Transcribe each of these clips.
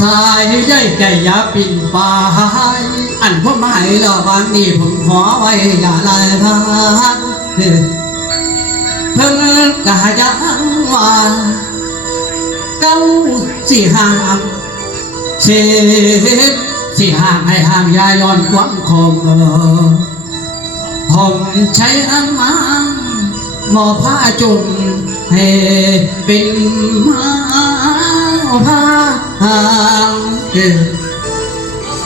สายใยใจอย่าปิ่นปายอันพ่อหมายแล้วบางนี้ผมขอไว้อย่าลายพานเพิ่งกะยังว่าเก้าสี่ห้างเสพสี่ห้างให้ห่างยาย้อนความคงผมใช้น้ำมันหมอผ้าจุ่มให้เป็นมาผ้าห่าง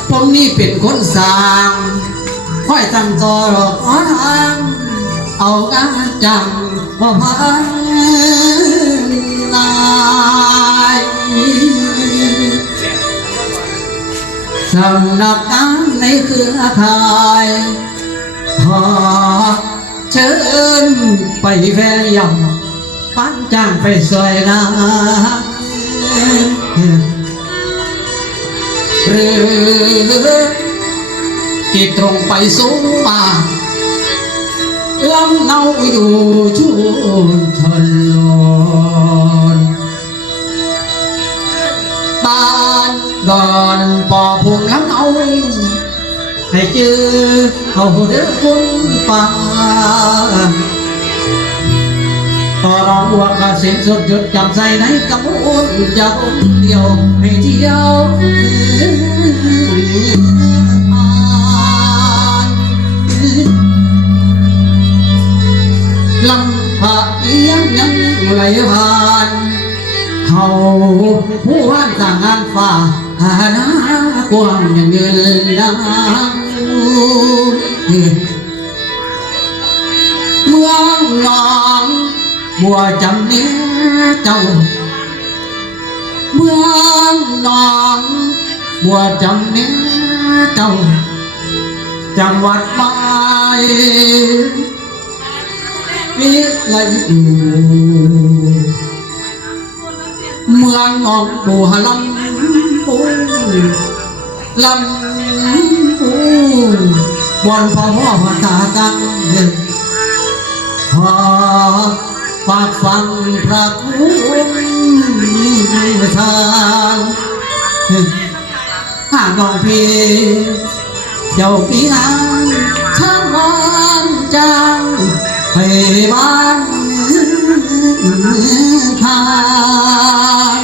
ผมนี่เป็นคนสร้างค่อยตั้งต่อรอกทางเอากาจังว่าพันลายสำนักงานในเครือข่ายขอเชิญไปแฟนยำปั้นจ้างไปสวยงามหรือที่ตรงไปสูงมาลำเนาอยู่ชุนชนลนบ้านดอนปอพุงลำเอาให้เจอเอาเดือคุณป่าต่อรองวัวกสินสุดหยุดจำใจในกำมุนจะคนเดียวให้เที่ยวลำพาเอียงยังไหลผ่านเขาผู้ว่านต่างงานฝ่าหานากว้างอย่างเงินน้ำเมืองนองบัวจำเนื้อเจ้าเมืองนองบัวจำเนื้อเจ้าจังหวัดไม้วิไลอยู่เมืองนองบัวลำปูลำปูบอนพ่อพ่อตาตังขอฝากฟังพระคุณทานหากน้องพี่เจ้าพี่นางช่างบ้านจังไปบ้านทาง